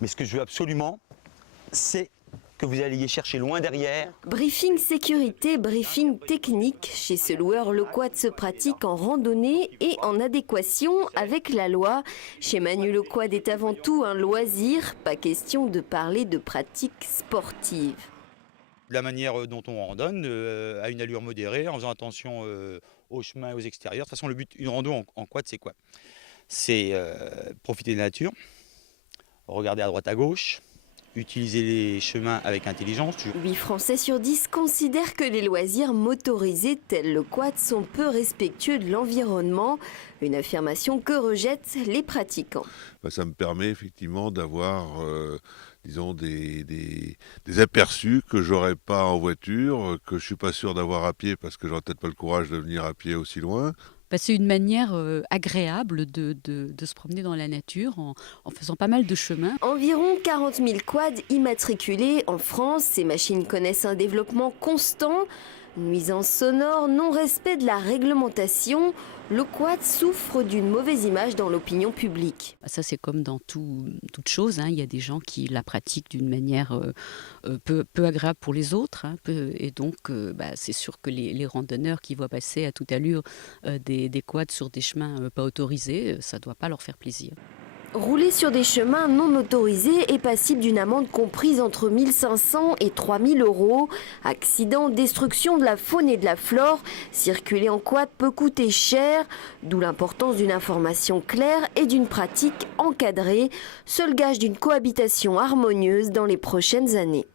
Mais ce que je veux absolument, c'est que vous alliez chercher loin derrière. Briefing sécurité, briefing technique. Chez ce loueur, le quad se pratique en randonnée et en adéquation avec la loi. Chez Manu, le quad est avant tout un loisir. Pas question de parler de pratique sportive. La manière dont on randonne, à une allure modérée, en faisant attention aux chemins et aux extérieurs. De toute façon, le but d'une rando en quad, c'est quoi? C'est profiter de la nature, regarder à droite à gauche, utiliser les chemins avec intelligence. 8 Français sur 10 considèrent que les loisirs motorisés tels le quad sont peu respectueux de l'environnement. Une affirmation que rejettent les pratiquants. Ça me permet effectivement d'avoir disons des aperçus que j'aurais pas en voiture, que je suis pas sûr d'avoir à pied parce que j'aurais peut-être pas le courage de venir à pied aussi loin. C'est une manière agréable de se promener dans la nature en faisant pas mal de chemins. Environ 40 000 quads immatriculés en France. Ces machines connaissent un développement constant. Nuisances sonores, non-respect de la réglementation. Le quad souffre d'une mauvaise image dans l'opinion publique. Ça, c'est comme dans toute chose. Il y a des gens qui la pratiquent d'une manière peu agréable pour les autres. Et donc, c'est sûr que les randonneurs qui voient passer à toute allure des quads sur des chemins pas autorisés, ça ne doit pas leur faire plaisir. Rouler sur des chemins non autorisés est passible d'une amende comprise entre 1 500 et 3 000 €. Accident, destruction de la faune et de la flore. Circuler en quad peut coûter cher, d'où l'importance d'une information claire et d'une pratique encadrée, seul gage d'une cohabitation harmonieuse dans les prochaines années.